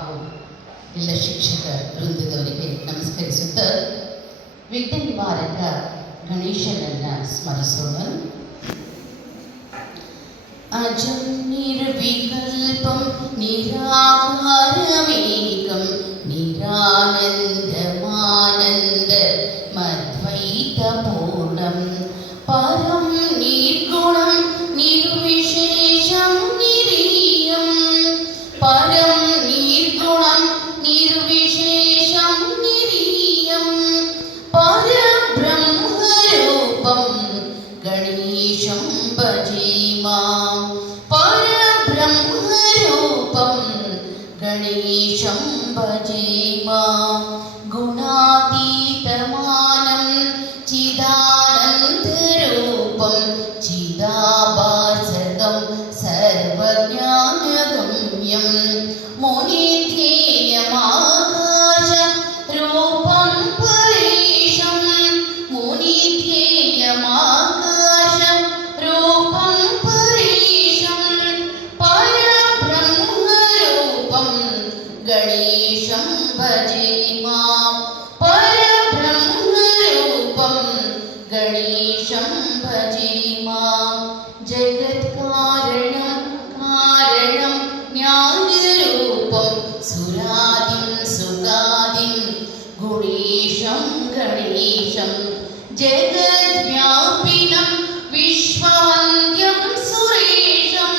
ಹಾಗೂ ಎಲ್ಲ ಶಿಕ್ಷಕ ವೃಂದದವರಿಗೆ ನಮಸ್ಕರಿಸುತ್ತಾ ವಿಘ್ನ ನಿವಾರಕ ಗಣೇಶನನ್ನು ಸ್ಮರಿಸೋಣ. ಅಜಂ ನಿರ್ವಿಕಲ್ಪಂ ನಿರಾಕಾರಮೇಕಂ ನಿರಾನಂದಮಾನಂದ ಮದ್ವೈತಪೂರ್ಣಂ ಪರಂ ನಿರ್ಗುಣಂ ನಿರ್ವಿಶೇಷಂ ನಿರೀಯಂ ಪರಂ ನಿರ್ಗುಣಂ ನಿರ್ವಿಶೇಷಂ ನಿರೀಯಂ ಪರಬ್ರಹ್ಮರೂಪಂ ಗಣೇಶಂ ಭಜೇಮಾಂ ಪರಬ್ರಹ್ಮರೂಪಂ ಗಣೇಶಂ ಭಜೇಮಾಂ ಗುಣಾತೀತಮಾನಂ ಚಿದಾನಂದರೂಪಂ ಚಿದಾಭಾಸಕಂ ಸರ್ವಜ್ಞಾನಗಮ್ಯಂ ಮುನಿಧ್ಯೇಯಮಾಕಾಶ ರೂಪಂ ಪರೇಶಂ ಮುನಿಧ್ಯೇಯಮಾಕಾಶ ರೂಪಂ ಪರೇಶಂ ಪರಬ್ರಹ್ಮರೂಪಂ ಗಣೇಶಂ ಭಜೇಮಾಂ ಪರಬ್ರಹ್ಮರೂಪಂ ಗಣೇಶಂ ಭಜೇಮಾಂ ಜಗತ್ಕಾರಣಂ ಕಾರಣಂ ಜ್ಞಾನರೂಪಂ ಸುರಾದಿಂ ಸುಗಾದಿಂ ಗುಣೇಶಂ ಗಣೇಶಂ ಜಗದ್ವ್ಯಾಪಿನಂ ವಿಶ್ವವಂದ್ಯಂ ಸುರೇಶಂ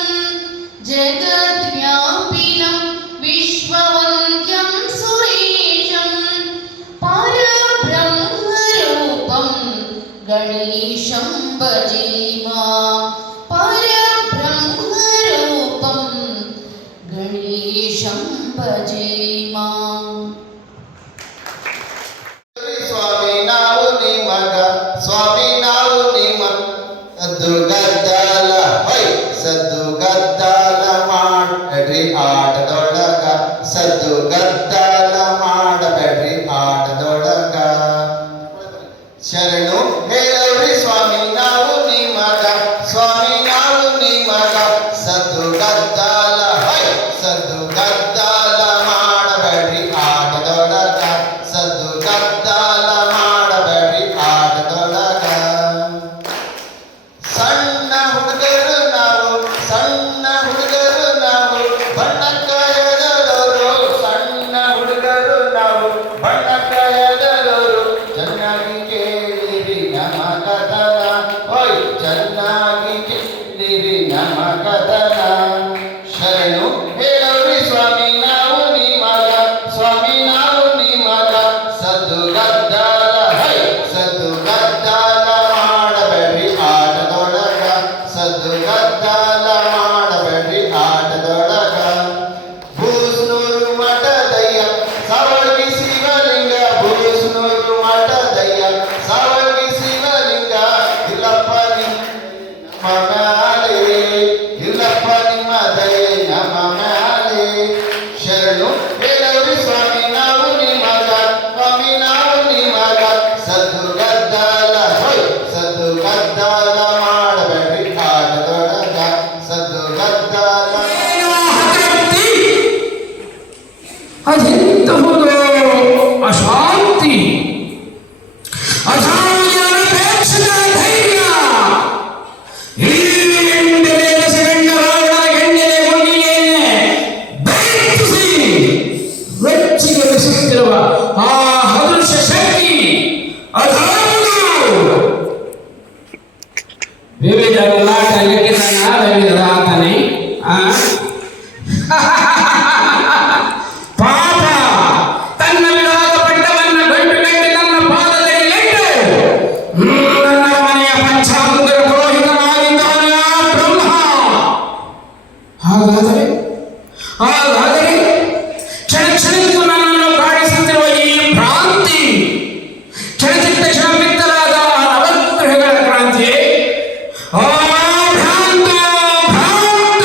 ಜಗದ್ವ್ಯಾಪಿನಂ ವಿಶ್ವವಂದ್ಯಂ ಸುರೇಶಂ ಪರಬ್ರಹ್ಮರೂಪಂ ಗಣೇಶಂ ಭಜೇಮಾಂ ಪರಬ್ರಹ್ಮರೂಪಂ ಗಣೇಶಂ ಭಜೇಮಾಂ. ಸ್ವಾಮಿ ನಾವು ನಿಮಗ ಸ್ವಾಮಿ ನಾವು ನಿಮ್ಮ ಸದ್ದು ಗದ್ದಲ ಹೈ ಸದ್ದು ಗದ್ದಲ ಮಾಡಬೇಡ್ರಿ ಆಟದೊಳಗ ಸದ್ದು ಗದ್ದಲ ಮಾಡಬೇಡ್ರಿ ಆಟದೊಳಗ ಶರಣು ಹೇಳವ್ರಿ ಸ್ವಾಮಿ ನಾವು ನಿಮಗ ಸ್ವಾಮಿ ನಾವು ನಿಮಗ ಸದ್ದು ಗದ್ದಲ ಹೈ ಸದ್ದು ಗದ್ದಲ ಮಾಡಬೇಡ್ರಿ ಆಟದೊಳಗ ಸದ್ದು ಗದ್ದಲ ಮಾಡಬೇಡ್ರಿ ಆಟದೊಳಗ ಸಣ್ಣ ಹುಡುಗರು ನಾವು ಸಣ್ಣ ಹುಡುಗರು ನಾವು ಬಣ್ಣಕ್ಕ ಎದರೋರು ಸಣ್ಣ ಹುಡುಗರು ನಾವು ಬಣ್ಣಕ್ಕ ಎದರೋರು ಚೆನ್ನಾಗಿ ಕೇಳಿರಿ ನಮ್ಮ ಕಥನ ಓಯ್ ಚೆನ್ನಾಗಿ ಕೇಳಿರಿ ನಮ್ಮ ಕಥನ ಶರಣು ಹೇಳವ್ರಿ ಸ್ವಾಮಿ ನಾವು ನಿಮಗ ಸ್ವಾಮಿ ನಾವು ನಿಮಗ ಸದ್ದು ಗದ್ದಲ ಹೈ ಸದ್ದು ಗದ್ದಲ ಮಾಡಬೇಡ್ರಿ ಆಟದೊಳಗ ಸದ್ದು ಗದ್ದಲ ಮಾಡಬೇಡ್ರಿ ಆಟದೊಳಗ ಬೂಸ್ನೂರು ಮಠದಯ್ಯ ಸಾವಳ್ಗಿ ಶಿವಲಿಂಗ ಬೂಸ್ನೂರು ಮಠದಯ್ಯ ಸಾವಳ್ಗಿ ಶಿವಲಿಂಗ ಇಲ್ಲಪ್ಪ ನಿಮ್ಮ ಮ್ಯಾಲೆ ಇಲ್ಲಪ್ಪ ನಿಮ್ಮ ದಯೆ ನಮ್ಮ ಮ್ಯಾಲೆ ಶರಣು ಹೇಳವ್ರಿ ಸ್ವಾಮಿ ನಾವು ನಿಮಗ ಸ್ವಾಮಿ ನಾವು ನಿಮಗ ಸದ್ದು ಗದ್ದಲ ಹೊಯ್ ಸದ್ದು ಗದ್ದಲ ಮಾಡಬೇಡ್ರಿ ಆಟದೊಳಗ ಸದ್ದು ಗದ್ದಲ ಅದೆಂತಹುದು ಅಶಾಂತಿ ಅಸಾಮಾನ್ಯಪೇಕ್ಷಿತ ಧೈರ್ಯ ಈ ಎಂಟನೇ ಸೆಕೆಂಡರಾದ ಎಣ್ಣೆಲೆ ಗುಂಡಿಗೆಯನ್ನೇ ಬೆರೆಸಿ ರೊಚ್ಚಿಗೆ ಬೆಸುತ್ತಿರುವ ಆ ಅದೃಶ್ಯ ಶಕ್ತಿ ಅದಾವುದು ವಿವಿಧ ಲಾಟ ಲಿಖಿತನ ವಿವಿಧ ಆತನೇ ಪಾಪ ತನ್ನ ವಿರೋಧ ಪಟ್ಟವನ್ನು ಗಂಟು ಗಂಟೆ ತನ್ನ ಪಾದದಲ್ಲಿಟ್ಟು ನನ್ನ ಮನೆಯ ಪಂಚಾಮೃತ ಪುರೋಹಿತನಾಗಿದ್ದಾನೆ ಆ ಬ್ರಹ್ಮ. ಹಾಗಾದರೆ ಕ್ಷಣ ಕ್ಷಣಕ್ಕೂ ನನ್ನನ್ನು ಕಾಡಿಸುತ್ತಿರುವ ಈ ಭ್ರಾಂತಿ ಕ್ಷಣಚಿತ್ತ ಕ್ಷಣಪಿತ್ತರಾದ ನವಗ್ರಹಗಳ ಕ್ರಾಂತಿ ಆ ಭ್ರಾಂತ ಭ್ರಾಂತ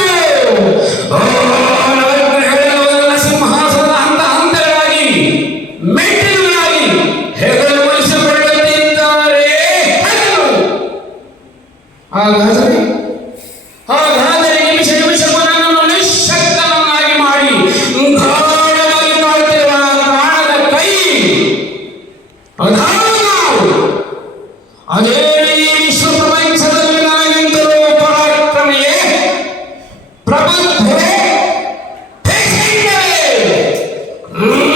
ಹ್ಮ್